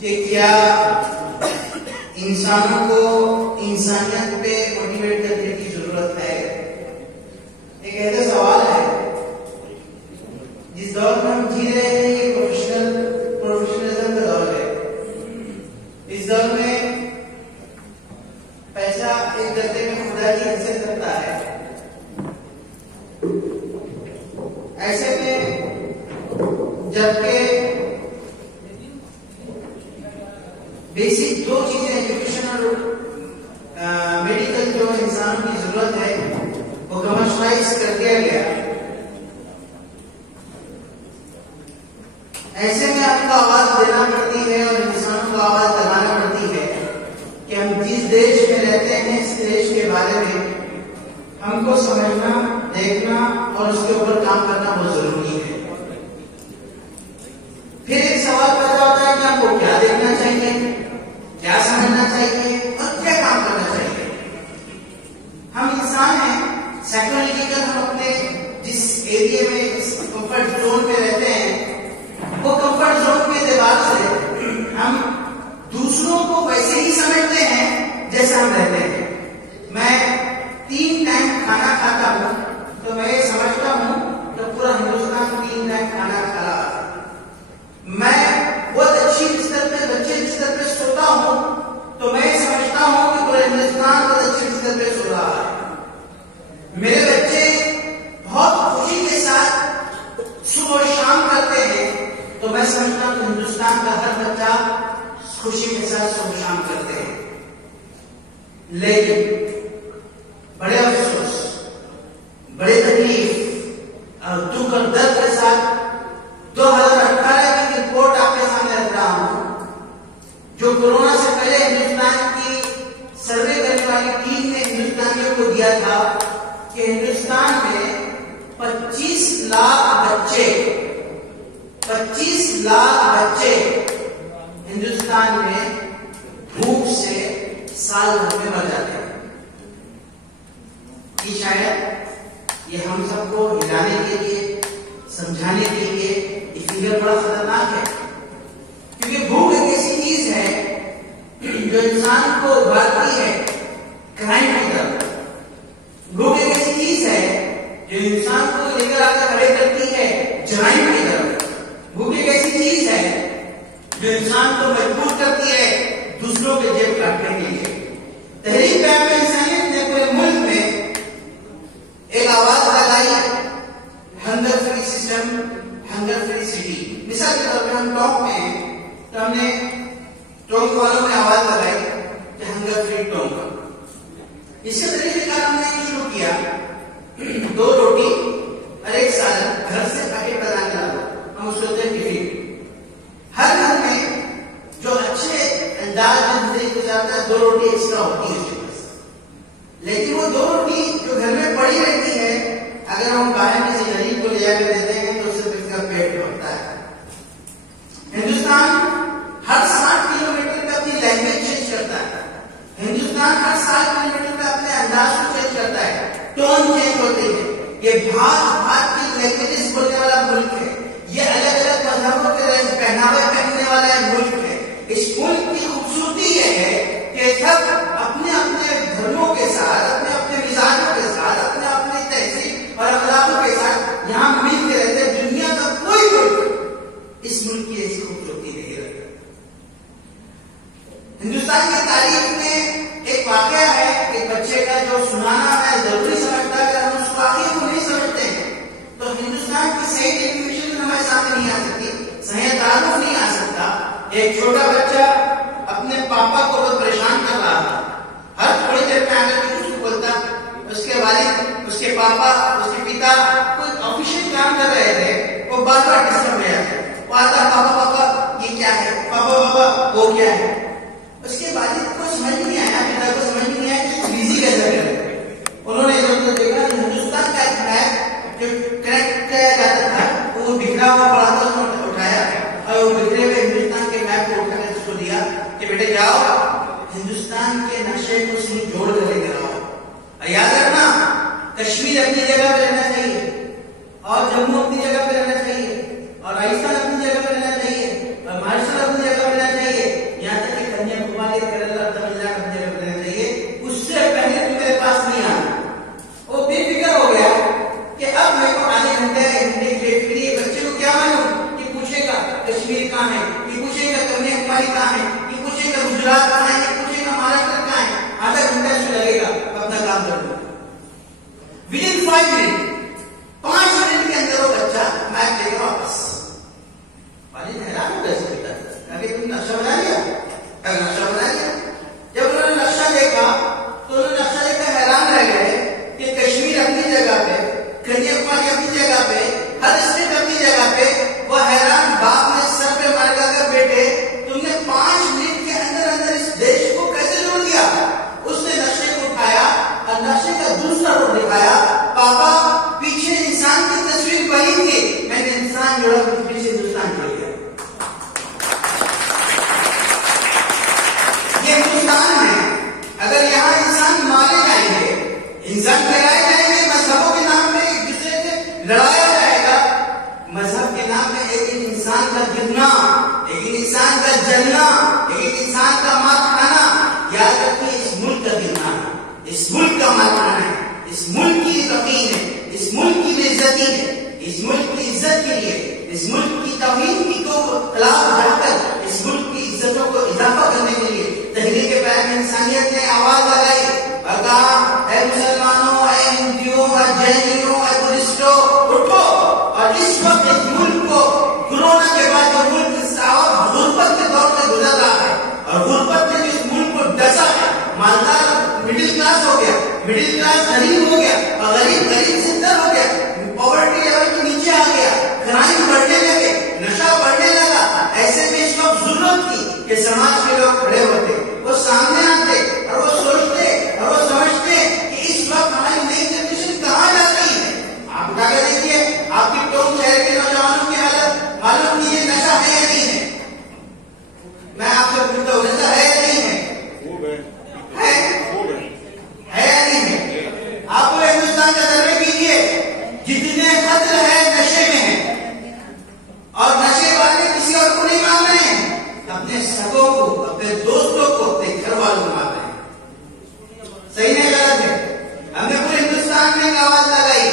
کہ کیا انسانوں کو انسانیت پہ موٹیویٹ کرنے کی ضرورت ہے؟ ایک ایسا سوال ہے جس دور میں ہم جی رہے ہیں، یہ پروفیشنلزم کا دور ہے. اس دور میں پیسہ ایک درجے میں خدا کی حیثیت رکھتا ہے. ایسے میں جبکہ بیسک دو چیزیں ایجوکیشن اور میڈیکل جو انسانوں کی ضرورت ہے وہ کمرشلائز کر دیا گیا. ایسے میں آپ کو آواز دینا پڑتی ہے اور انسانوں کو آواز دبانا پڑتی ہے کہ ہم جس دیش میں رہتے ہیں اس دیش کے بارے میں ہم کو سمجھنا، دیکھنا اور اس کے اوپر کام کرنا بہت ضروری ہے. پھر ایک سوال پیدا ہوتا ہے کہ آپ کو کیا دیکھنا چاہیے، کیا سمجھنا چاہیے اور کیا کام کرنا چاہیے. ہم انسان ہیں، سائیکولوجیکل ہم اپنے جس ایریے میں جس کمفرٹ زون میں رہتے ہیں وہ کمفرٹ زون کے اعتبار سے ہم دوسروں کو ویسے ہی سمجھتے ہیں جیسے ہم رہتے ہیں. میں 3 ٹائم کھانا کھاتا ہوں تو میں یہ سمجھتا ہوں کہ پورا ہندوستان 3 ٹائم کھانا کھا رہا ہے. میں بہت اچھی بستر پہ بچے بستر پہ سوتا ہوں تو میں سمجھتا ہوں کہ پورے ہندوستان بہت اچھی بستر پہ سو رہا ہے. میرے بچے بہت خوشی کے ساتھ صبح و شام کرتے ہیں تو میں سمجھتا ہوں کہ ہندوستان کا ہر بچہ خوشی کے ساتھ صبح و شام کرتے ہیں. لیکن بڑے افسوس، بڑے تکلیف اور دکھ اور درد کے ساتھ 2018 کی رپورٹ آپ کے سامنے رکھ رہا ہوں جو کورونا سے پہلے ہندوستان کی سروے کرنے والی ٹیم نے ہندوستانیوں کو دیا تھا کہ ہندوستان میں 25 لاکھ بچے ہندوستان میں بھوک سے سال بھر میں مر جاتے ہیں. کہ شاید یہ ہم سب کو ہلانے کے لیے، سمجھانے کے لیے یہ فگر بڑا خطرناک ہے. کیونکہ بھوک ایک ایسی چیز ہے جو انسان کو ابھارتی ہے کرائم کی طرف. بھوک ایک ایسی چیز ہے جو انسان کو لے کر آ کر کھڑے کرتی ہے جرائم کی طرف. بھوک ایک ایسی چیز ہے جو انسان کو مجبور کرتی ہے دوسروں کے جیب کاٹنے کے لیے. تحریک پیام انسانیت نے پورے ملک میں ایک آواز لگائی، hunger free system, hunger free city. مثال کے طور پہ ہم ٹونک میں ہیں تو ہم نے ٹونک والوں میں آواز لگائی کہ ہنگر فری ٹونک. اس کے طریقے کا ہم نے شروع کیا 2 روٹی اور 1 سالن گھر سے پیکٹ بنا کر لاؤ. ہم اس کو دیتے ہیں ہر گھر میں جو اچھے انداز میں زندگی گزارتا ہے 2 روٹی ایکسٹرا ہوتی ہے اس کے پاس. لیکن وہ 2 روٹی جو گھر میں پڑی رہتی ہے اگر ہم باہر کسی غریب کو لے جا کر دیتے ہیں تو صرف اس کا پیٹ بھرتا ہے. ہندوستان ہر 60 کلومیٹر پہ اپنی لینگویج چینج کرتا ہے. ہندوستان ہر 60 کلومیٹر پہ اپنے انداز کو چینج کرتا ہے، ٹون چینج ہوتی ہے. یہ بھات کی لینگویجز بولنے والا ملک ہے. یہ الگ الگ مذہبوں کے پہناوے پہننے والا ایک ملک ہے. اس ملک کی خوبصورتی یہ ہے کہ سب اپنے اپنے دھرموں کے ساتھ، اپنے اپنے مزاجوں کے ساتھ، اپنے اپنی تہذیب اور اخلاقوں کے ساتھ یہاں مل کے رہتے ہیں. دنیا کا کوئی ملک اس ملک کی ایسی خوبصورتی نہیں رکھتا. ہندوستان کی تاریخ میں ایک واقعہ ہے ایک بچے کا جو سنانا میں ضروری سمجھتا ہے. اگر ہم اس واقعے کو نہیں سمجھتے ہیں تو ہندوستان کی صحیح ڈیفینیشن ہمارے سامنے نہیں آ سکتی، صحیح تعارف نہیں آ سکتا. ایک چھوٹا بچہ اپنے پاپا کو بہت پریشان کر رہا تھا. ہر تھوڑی دیر میں آگے کچھ بولتا. اس کے والد، اس کے پاپا، اس کے پتا کوئی آفیشیل کام کر رہے تھے، وہ بار بار ڈسٹرب ہو جاتے. وہ آتا پاپا پاپا یہ کیا ہے، پاپا پاپا وہ کیا ہے. اس کے والد کو سمجھ نہیں آیا، پتا کو سمجھ نہیں آیا کہ بیزی کیسے کرے. انہوں نے ادھر ادھر دیکھا، ہندوستان کا ایک میپ جو کریکٹ کیا جاتا تھا وہ بکھرا ہوا پڑا تھا، انہوں نے اٹھایا اور وہ بکھرے ہوئے ہندوستان کے میپ کو اٹھا کر اس کو دیا کہ بیٹے جاؤ ہندوستان کے نقشے کو صحیح جوڑ کر لے کر آؤ. یاد رکھنا کشمیر اپنی جگہ پہ رہنا چاہیے اور جموں اپنی جگہ پہ رہنا چاہیے اور راجستھان اپنی جگہ پہ رہنا چاہیے اور مہاراشٹر اپنی جگہ پہ رہنا چاہیے کشمیر کہاں ہے، یہ پوچھے گا کنیا کماری کہاں ہے، یہ پوچھے گا گجرات کہاں ہے، یہ پوچھے گا مہاراشٹر کہاں ہے. آدھا گھنٹہ اس میں لگے گا اپنا کام کر لوں. ودن 5 منٹ 5 منٹ کے اندر وہ بچہ میپ لے کر واپس. والد حیران ہو گئے اس بیٹا کہ تم نے نقشہ بنا لیا. نقشہ بنا لیا. جب انہوں نے نقشہ دیکھا تو انہوں نے نقشہ دیکھ کر حیران رہ گئے کہ کشمیر اپنی جگہ پہ، کنیا کماری اپنی جگہ پہ، ہر اسٹیٹ اپنی جگہ پہ. وہ حیران باپ نے سر پہ مار کر بیٹے تم نے 5 منٹ کے اندر اندر اس دیش کو کیسے جوڑ دیا. اس نے نقشے کو اٹھایا اور نقشے کا دوسرا روپ دکھایا. پاپا پیچھے انسان کی تصویر بنی تھی، میں نے انسان جوڑا، پیچھے ہندوستان جوڑ دیا. یہ ہندوستان ہے. اگر یہاں انسان مارے جائیں گے، انسان گرائے جائیں گے، مذہبوں کے نام میں ایک دوسرے سے لڑایا جائے گا. مذہب کے نام میں ایک انسان کا گرنا، ایک انسان کا جلنا، ایک انسان کا مار کھانا، یاد رکھیے اس ملک کا گرنا ہے، اس ملک کا مار کھانا ہے، اس ملک کی توہین ہے، اس ملک کی بےعزتی ہے. اس ملک کی عزت کے لیے، اس ملک کی توہین کی کو خلاف بڑھ کر اس ملک کی عزتوں کو اضافہ کرنے کے لیے تحریک پیام انسانیت نے آواز لگائی اور کہا اے مسلمانوں، اے ہندوؤں، اے جینوں، اے بدھسٹوں، اٹھو. اور اس وقت اس ملک کو کورونا کے بعد جو ملک غربت کے دور سے گزر رہا ہے اور غربت نے اس ملک کو ڈسا ہے، مالدار مڈل کلاس ہو گیا، مڈل کلاس غریب ہو گیا اور غریب غریب سے تر ہو گیا، پاورٹی لیول کے نیچے آ گیا، کرائم بڑھنے لگے، نشہ بڑھنے لگا. ایسے میں اس وقت ضرورت تھی کہ سماج کے لوگ کھڑے ہوتے، وہ سامنے آتے اور وہ سوچتے اور وہ سمجھتے کہ اس وقت ہماری نئی جنریشن کہاں جا رہی ہے. آپ اٹھا کے دیکھیے آپ کی ٹون شہر کے نوجوانوں کی حالت، معلوم کیجیے نشہ ہے یا نہیں ہے. میں آپ سے پوچھتا ہوں نشہ ہے یا نہیں ہے؟ ہے یا نہیں ہے؟ آپ پورے ہندوستان کا سروے کیجیے، جتنے قتل ہے نشے میں ہیں اور نشے والے کسی اور کو نہیں مار رہے ہیں، اپنے سگوں کو، اپنے دوستوں کو، اپنے گھر والوں کو مار رہے ہیں. صحیح نہیں غلط ہے؟ ہم نے پورے ہندوستان میں ایک آواز لگائی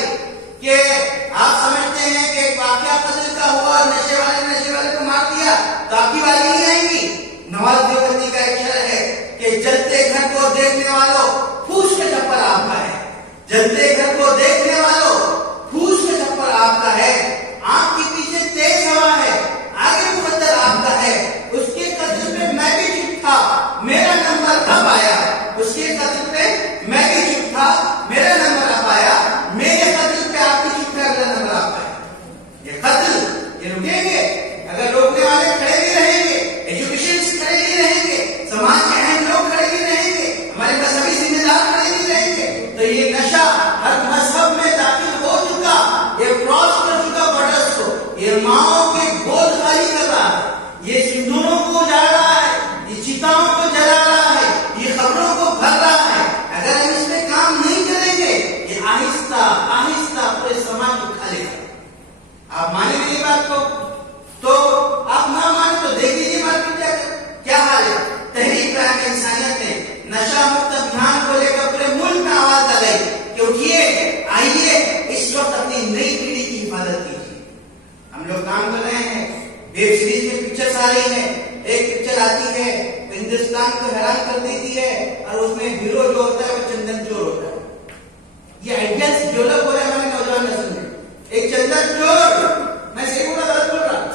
کہ آپ سمجھتے ہیں کہ ایک واقعہ قتل کا ہوا، نشے والے کو مار دیا تو آپ کی باری نہیں آئے گی. نواز دیوبندی کا ایک شعر ہے کہ جلتے گھر کو دیکھنے والوں پھوس کے چھپر آپ کا ہے. جلتے گھر کو دیکھنے والوں پھوس کے چھپر آپ کا ہے. آنکھ کے پیچھے تیز ہوا ہے، آگے مقدر آپ کا ہے. اس کے قتل پہ میں بھی چپ تھا، میرا نمبر اب آیا. اس کے قتل پہ میں بھی چپ تھا، میرا نمبر اب آیا. میرے قتل پہ آپ کی چپ ہے، اگلا نمبر آپ کا ہے. یہ قتل یہ رکیں گے اگر روکنے والے کھڑے نہیں رہیں گے، ایجوکیشن کھڑے نہیں رہیں گے، سماج کے اہم لوگ کھڑے نہیں رہیں گے، ہمارے مذہبی ذمہ دار کھڑے نہیں رہیں گے، تو یہ نشہ ہر مذہب میں داخل ہو چکا، یہ کراس کر چکا بارڈرز کو، یہ ماؤں کے گود خالی کر رہا ہے، یہ سندوروں کو جا رہا ہے، یہ چیتاؤں کو جلا رہا ہے، یہ خبروں کو بھر رہا ہے. اگر ہم اس پہ کام نہیں کریں گے یہ آہستہ آہستہ پورے سماج کو کھا لے گا. آپ مانیں میری بات کو؟ تو آپ نہ مانیں تو دیکھ لیجیے مارکیٹ جا کر کیا حال ہے. تحریک پیام انسانیت نے نشہ مکت ابھیان کو لے کر پورے ملک میں آواز لگائی کہ اٹھیے، آئیے، اس وقت اپنی نئی پیڑھی کی حفاظت کیجیے. ہم لوگ کام کر رہے ہیں، ویب سیریز میں پکچرز آ رہی ہیں. ایک پکچر آتی ہے ہندوستان کو حیران کر دیتی ہے اور اس میں ہیرو جو ہوتا ہے وہ چندن چور ہوتا ہے. یہ آئیڈیاز ڈیولپ ہو رہے ہیں ہمارے نوجوان نسل میں. ایک چندن چور، میں صحیح بولا غلط بول رہا؟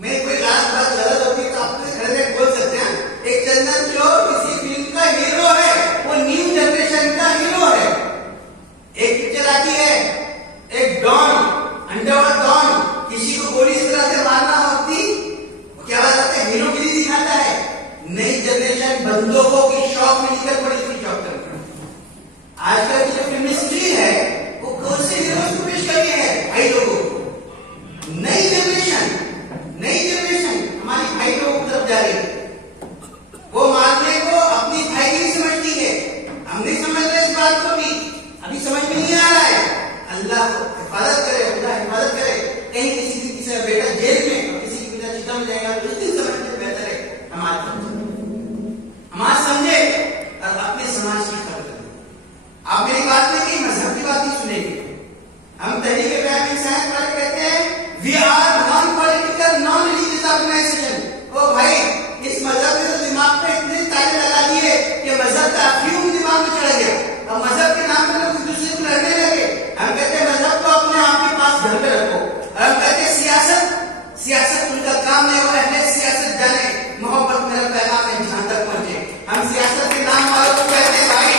میں کوئی بات غلط ہوتی ہے تو آپ نے کھڑے رہ بول سکتے ہیں. ایک چندن چور کسی فلم کا ہیرو ہے، وہ نیو جنریشن کا ہیرو ہے. ایک پکچر آتی ہے ایک ڈان، انڈرورلڈ ڈان، کسی کو گولی اس طرح سے مارنا ہوتی وہ کیا بات ہے، ہیرو کی نہیں دکھاتا ہے. نئی جنریشن بندوقوں کی شوق میں نکل پڑی تھی شوق کرتا. آج کل کی جو فلم اسکرین ہے وہ کون سے ہیروز کو پیش کر کے ہے بھائی لوگوں کو. نئی جنریشن ہماری بھائی لوگوں کی طرف جا رہی ہے. وہ مارنے کو اپنی بھائی نہیں سمجھتی ہے. ہم نہیں سمجھ رہے اس بات کو بھی، ابھی سمجھ میں نہیں آ رہا ہے. اللہ حفاظت کرے، خدا حفاظت کرے. کہیں کسی کی کسی کا بیٹا جیل میں اور کسی کی بیٹا چتا میں جائے گا تو اس دن سمجھنے بہتر ہے ہمارا سمجھے اور اپنے سماج کی خبر کرے. آپ میری بات نہیں کی، مذہب کی بات نہیں سنیں گے. ہم تحریک پیام انسانیت والے کہتے ہیں وی آر نان پولیٹیکل سامنے وہ اہل سیاست جانے محبت میرا پیغام ہے جہاں تک پہنچے. ہم سیاست کے نام والوں کو کہتے ہیں بھائی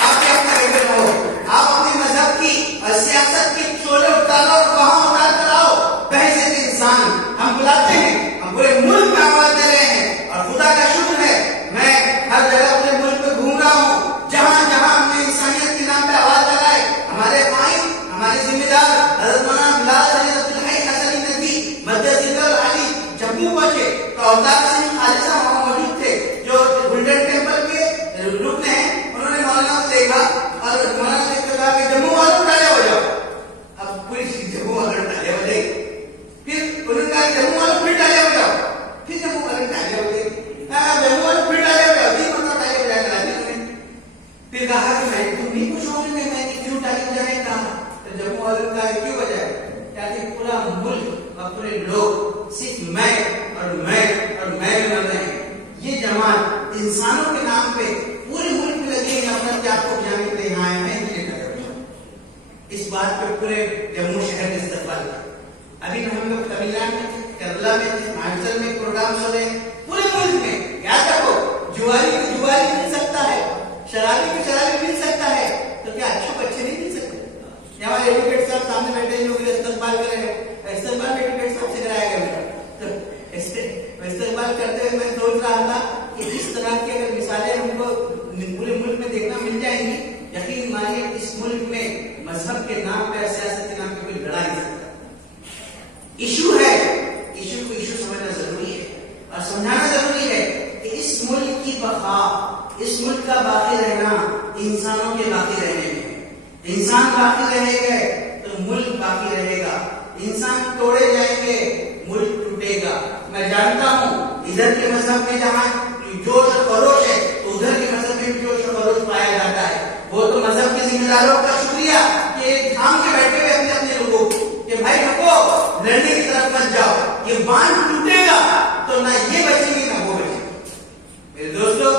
آپ کے اپنے بیٹے رہو, آپ اپنے مذہب کی اور سیاست کی چولے اتارو اور وہاں اتار کر آؤ بحیثیت انسان. ہم بلاتے ہیں, ہم پورے ملک میں آواز دے رہے ہیں اور خدا کا شکر ہے میں ہر جگہ پورے ملک میں گھوم رہا ہوں. جہاں جہاں ہم نے انسانیت کے نام پہ آواز لگائے ہمارے قائم ہمارے ذمہ دار حضرت مولانا بلال علی عبدالحی حسنی ندوی مدد ذکر علی جموں پہنچے تو اوتار سنگھ خالصہ وہاں موجود تھے جو گولڈن ٹیمپل کے رکن ہیں. انہوں نے مولانا کو دیکھا اور مولانا نے کہا کہ جموں والوں ٹالے ہو جاؤ. اب پوری جموں والوں ٹالے ہو جائے, پھر انہوں نے کہا جموں والوں پھر ٹالے ہو جاؤ, پھر جموں والوں ٹالے ہو گئے, جموں والوں پھر ٹالے ہو جاؤ, تین مطلب ٹالے ہو جائے. پھر کہا کہ میں تم نہیں کچھ ہو میں نے کیوں ٹالے ہو جانے کہا تو جموں والوں کا کیوں ہو جائے کہ پورا ملک اور پورے لوگ صرف میں اور میں اور میں بن رہے ہیں. یہ جماعت انسانوں کے نام پہ پورے ملک میں لگے ہیں اپنے کیا کو جانے کے لیے آئے ہیں. اس بات پہ پورے جموں شہر نے استقبال کیا. ابھی ہم لوگ تمل ناڈو میں کیرلا میں ہماچل میں پروگرام ہو رہے ہیں پورے ملک میں. یاد رکھو جواری کو جواری مل سکتا ہے, شرابی کو شرابی مل سکتا ہے, تو کیا اچھے کو اچھے نہیں مل سکتے. ہمارے ایڈوکیٹ صاحب سامنے بیٹھے جو استقبال کر رہے ہیں, استقبال میں ایڈوکیٹ صاحب سے کرایا گیا میرا. تو استقبال کرتے ہوئے میں سوچ رہا تھا کہ اس طرح کی اگر مثالیں ہم کو پورے ملک میں دیکھنا مل جائیں گی, یقین مانیے اس ملک میں مذہب کے نام پہ سیاست کے نام پہ کوئی لڑا نہیں سکتا. ایشو ہے, ایشو کو ایشو سمجھنا ضروری ہے اور سمجھانا ضروری ہے کہ اس ملک کی بقا, اس ملک کا باقی رہنا انسانوں کے باقی رہنے میں. انسان باقی رہے گے تو ملک باقی رہے گا, انسان توڑے جائیں گے ملک ٹوٹے گا. میں جانتا ہوں ادھر کے مذہب میں جہاں جوش و خروش ہے تو ادھر کے مذہب میں بھی جوش و خروش پایا جاتا ہے. وہ تو مذہب کے ذمہ داروں کا شکریہ کہ تھام کے بیٹھے ہوئے اپنے اپنے لوگوں کہ بھائی رکو, لڑنے کی طرف مت جاؤ, یہ باندھ ٹوٹے گا تو نہ یہ بچیں گے نہ وہ بچیں گے. میرے دوستو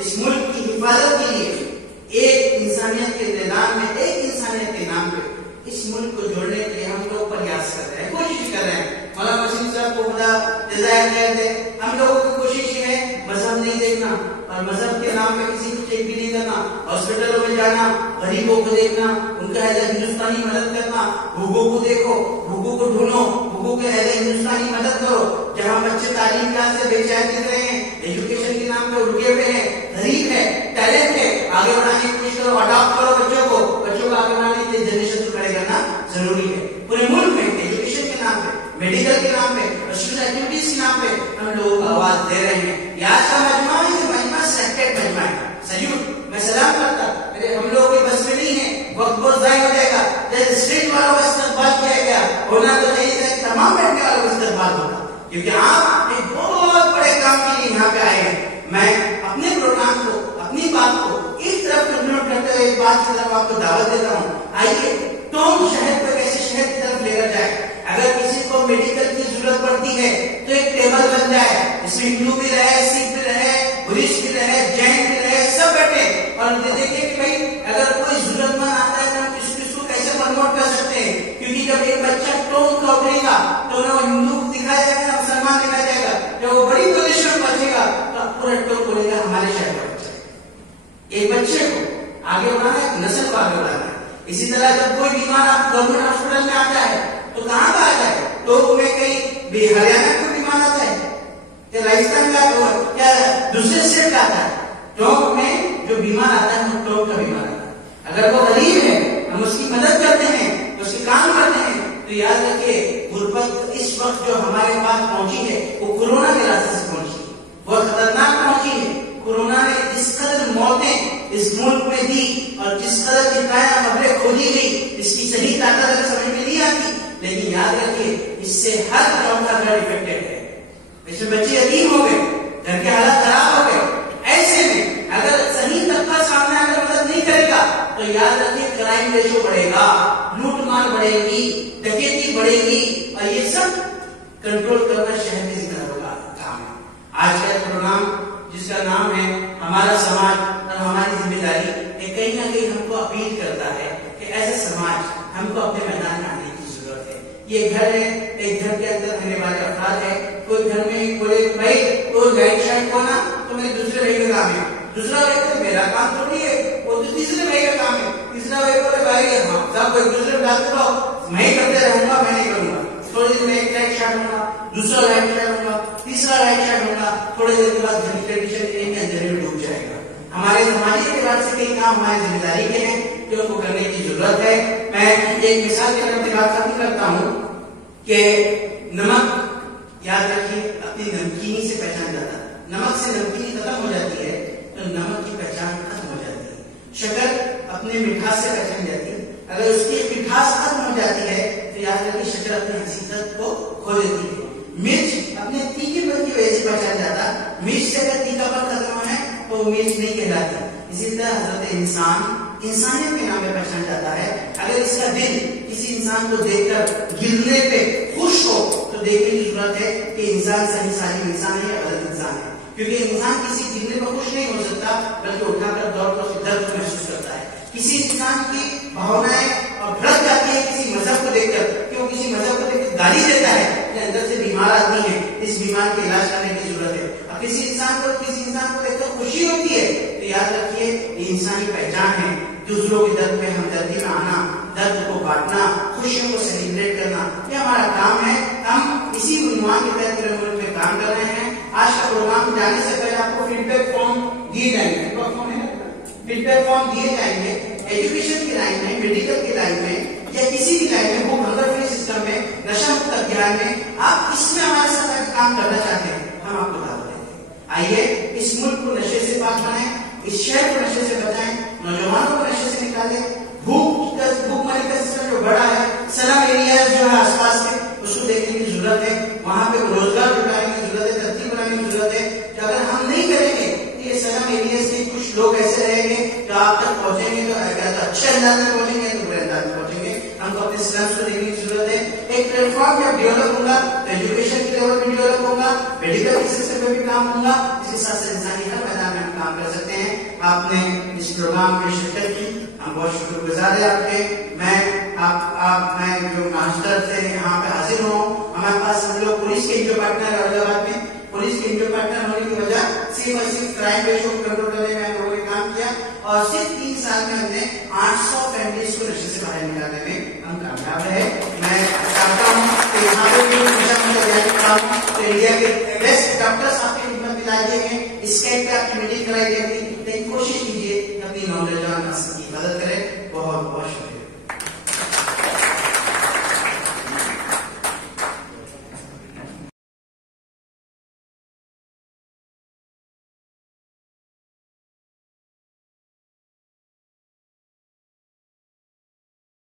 اس ملک کی حفاظت کے لیے ایک انسانیت کے نظام میں, ایک انسانیت کے نام پہ اس ملک کو جوڑنے کے لیے ہم لوگ پریاس کر رہے ہیں, کوشش کر رہے ہیں. مولانا وسیم صاحب کو خدا جزائے خیر دے. ہم لوگوں کی کوشش یہ ہے مذہب نہیں دیکھنا اور مذہب کے نام پہ کسی کو چیک بھی نہیں کرنا, ہاسپٹلوں میں جانا, غریبوں کو دیکھنا, ان کا اہل ہندوستانی مدد کرنا. بھوکوں کو دیکھو, بھوکوں کو ڈھونڈو, بھوکوں کے اہل ہندوستانی مدد کرو. جہاں بچے تعلیم کے سے بے چین دکھ رہے ہیں, ایجوکیشن کے نام پہ رکے ہوئے ہیں, غریب ہے, ٹیلنٹ ہے, آگے بڑھانے کی کوشش کرو, اڈاپٹ کرو بچوں کو آگے بڑھانے کے لیے جنریشن کو کھڑے کرنا ضروری ہے. پورے ملک میں ایجوکیشن کے نام پہ, میڈیکل کے نام پہ, اسٹوڈنٹ ایکٹیویٹیز کے نام پہ ہم لوگوں کو آواز دے رہے ہیں. یہ آج کا مجمع ہے, یہ مجمع سلیکٹڈ مجمع ہے. سیلوٹ, میں سلام کرتا. میرے ہم لوگوں کے بس میں نہیں ہے, وقت بہت ضائع ہو جائے گا. جیسے اسٹریٹ والوں کا استقبال کیا گیا ہونا تو چاہیے تھا کہ تمام بیٹھنے والوں کا استقبال ہوتا, کیونکہ آپ ایک بہت بڑے کام کے لیے یہاں پہ آئے ہیں. میں اپنے پروگرام کو, اپنی بات کو ایک طرف کنکلوڈ کرتے ہوئے ایک بات کی طرف آپ کو دعوت دیتا ہوں. آئیے ٹونک شہر کو کیسے شہر کی طرف لے کر جائے. اگر کسی کو میڈیکل کی ضرورت پڑتی ہے تو ایک ٹیبل بن جائے, اس میں ہندو بھی رہے, سکھ بھی رہے, بدھسٹ بھی رہے, جین بھی رہے, سب بیٹھے اور دیکھیں کہ بھائی اگر کوئی ضرورت مند آتا ہے تو ہم کس کو کیسے پروموٹ کر سکتے ہیں. کیونکہ جب ایک بچہ ٹونک کا ابھرے گا تو نہ وہ ہندو دکھایا جائے گا, مسلمان دکھایا جائے گا. جب وہ بڑی پوزیشن پر پہنچے گا تو پورا ٹونک بولے گا ہمارے شہر کا بچہ. ایک بچے کو آگے بڑھانا ہے, نسل کو آگے بڑھانا ہے. اسی طرح جب کوئی بیمار آپ گورنمنٹ ہاسپٹل میں آتا ہے تو کہاں کا آتا ہے, ٹونک میں کہیں ہریانہ کو بیمار آتا ہے کیا راجستھان کا, کیا دوسرے اسٹیٹ کا آتا ہے. ٹونک میں جو بیمار آتا ہے وہ ٹونک کا بیمار آتا ہے. اگر وہ غریب ہے ہم اس کی مدد کرتے ہیں, اس کے کام کرتے ہیں, تو یاد رکھیے غربت اس وقت جو ہمارے پاس پہنچی ہے وہ کورونا کے راستے سے پہنچی ہے, وہ خطرناک پہنچی ہے. کورونا نے جس قدر موتیں اس ملک میں دی اور جس قدر جتایا خبریں کھولی گئی, اس کی صحیح تعداد اگر سمجھ میں نہیں آتی, لیکن یاد رکھیے اس سے ہر قوم کا گھر افیکٹڈ ہے. اس میں بچے یتیم ہو گئے, گھر کے حالات خراب ہو گئے. ایسے میں اگر صحیح طبقہ سامنے اگر مدد نہیں کرے گا تو یاد رکھیے کرائم ریشو بڑھے گا, لوٹ مار بڑھے گی, ڈکیتی بڑھے گی, اور یہ سب کنٹرول کرنا شہر کی ذمہ داری کا کام ہے. آج کا پروگرام جس کا نام ہے ہمارا سماج اور ہماری ذمہ داری, یہ کہیں نہ کہیں ہم کو اپیل کرتا ہے کہ ایسے سماج ہم کو اپنے میدان میں آنے کی ضرورت ہے. یہ گھر ہے، ایک گھر کے اندر رہنے والے افراد ہے، کوئی گھر میں کوئی بھائی تو لائٹ شائٹ ہونا تو میرے دوسرے بھائی کا کام ہے، دوسرا بھائی کو میرا کام تو نہیں ہے، وہ تو تیسرے بھائی کا کام ہے، تیسرا بھائی کو بھائی ہاں سب ایک دوسرے کو ڈالتے رہو، میں ہی کرتے رہوں گا، میں نہیں کروں گا، تھوڑی دیر میں ایک لائٹ شارٹ ہوگا، دوسرا لائٹ شارٹ ہوگا، تیسرا لائٹ شارٹ ہوگا، تھوڑی دیر کے بعد گھر کی کنڈیشن یہ کہ اندھیرے میں ڈوب جائے گا۔ ہمارے سماجی اعتبار سے کئی کام ہماری ذمہ داری کے ہیں جو ان کو کرنے کی ضرورت ہے۔ میں ایک مثال کے طور پر بات کرتا ہوں کہ نمک یاد رکھیے اپنی نمکینی سے پہچان جاتا ہے، نمک سے نمکینی ختم ہو جاتی ہے تو نمک کی پہچان ختم ہو جاتی ہے۔ شکر اپنے مٹھاس سے پہچان جاتی ہے، اگر اس کی مٹھاس ختم ہو جاتی ہے تو یاد رکھیے شکر اپنی حقیقت کو کھو دیتی ہے۔ مرچ اپنے تیکھے پن کی وجہ سے پہچان جاتا، مرچ سے اگر تیکھا پن ختم ہونا ہے تو وہ مرچ نہیں کہلاتی۔ اسی طرح حضرت انسان انسانیت کے نام پہ پہچان جاتا ہے، اگر اس کا دل کسی انسان کو دیکھ کر گرنے پہ خوش ہو تو دیکھنے کی ضرورت ہے کہ انسان صحیح سالم انسان ہے یا غلط انسان ہے، کیونکہ انسان کسی گرنے پہ خوش نہیں ہو سکتا بلکہ اٹھا کر دوڑ کر اس درد کو محسوس کرتا ہے۔ کسی انسان کی بھاونائیں بھڑک جاتی ہے کسی مذہب کو دیکھ کر کہ وہ کسی مذہب کو دیکھ کر گالی دیتا ہے کہ اندر سے بیمار آدمی ہے، اس بیمار کے علاج کرنے کی ضرورت ہے۔ اب کسی انسان کو دیکھ کر خوشی ہوتی ہے تو یاد رکھیے یہ انسانی پہچان ہے، دوسروں کے درد میں ہمدردی میں آنا، درد کو بانٹنا، خوشیوں کو سیلیبریٹ کرنا، یہ ہمارا کام ہے۔ ہم اسی عنوان کے تحت پورے ملک میں کام کر رہے ہیں۔ آج کا پروگرام جانے سے پہلے آپ کو فیڈ بیک فارم دیے جائیں گے، فیڈ بیک فارم دیے جائیں گے۔ ایجوکیشن کی لائن میں، میڈیکل کی لائن میں یا کسی بھی لائن میں، وہ ہنگر فری سسٹم میں، نشہ مکت ابھیان میں آپ اس میں ہمارے ساتھ کام کرنا چاہتے ہیں، ہم آپ کو دعوت دیتے ہیں۔ آئیے اس ملک کو نشے سے پاک بنائیں، اس شہر کو نشے سے بچائیں، نوجوانوں کو نشے سے نکالیں۔ بھوک مری کا سسٹم جو بڑا ہے، سلم ایریاز جو ہے آس پاس کے، اس کو دیکھنے کی ضرورت ہے، وہاں پہ روزگار جٹانے کی ضرورت ہے، ترتیب بنانے کی ضرورت ہے کہ اگر ہم نہیں کریں گے تو یہ سلم ایریاز کے کچھ لوگ ایسے رہیں گے جو آپ تک پہنچیں گے تو اچھے انداز میں پہنچیں گے تو برے انداز میں پہنچیں گے۔ ہم کو اپنے سلمس کو دیکھنے کی ضرورت ہے۔ ایک پلیٹ فارم جب ڈیولپ ہوگا تو ایجوکیشن کے لیول بھی ڈیولپ ہوگا، میڈیکل کے سسٹم میں بھی کام ہوگا، اس کے ساتھ ساتھ انسانی ہر میدان میں ہم کام کر سکتے ہیں۔ آپ نے اس پروگرام میں شرکت کی، ہم بہت شکر گزار ہیں آپ کے۔ میں جو ماسٹر تھے یہاں پہ حاضر ہوں، ہمارے پاس ہم لوگ پولیس کے انجو پارٹنر ہے، اورنگ آباد میں پولیس کے انجو پارٹنر ہونے کی وجہ صرف اور صرف کرائم ریشو کو کنٹرول کرنے میں ہم لوگوں نے کام کیا، اور صرف 3 سال میں ہم نے 800 فیملیز کو نشے سے باہر نکالنے میں ہم کامیاب رہے۔ میں چاہتا ہوں کہ یہاں پہ بھی انڈیا کے بیسٹ ڈاکٹرز آپ کی خدمت میں لائے جائیں گے، اس کیمپ پہ آپ کی میٹنگ کرائی جائے